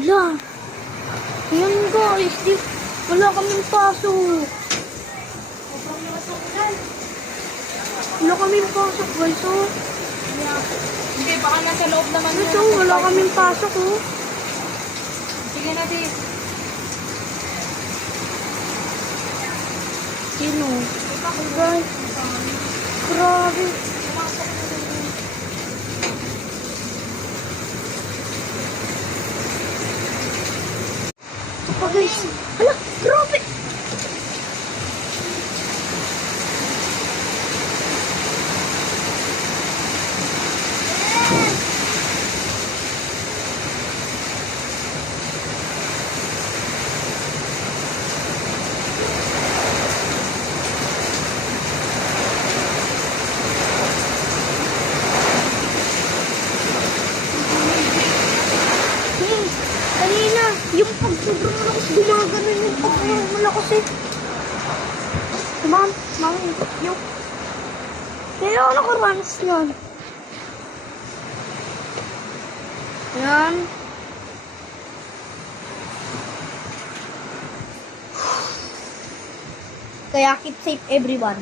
Wala. Yan guys, wala kaming pasok. Wala kaming pasok guys, oh. Hindi, baka nasa loob naman Guys, oh, wala kaming pasok, oh. Sige na, di. Sino? Guys. Grabe. Ito pa guys. Hala, grabe. Kanina, yung pag sobrang malakas gumagano yung pag malakas eh. Ma'am, yung... Kaya ako nakaranas yan. Yan. Kaya keep safe everyone.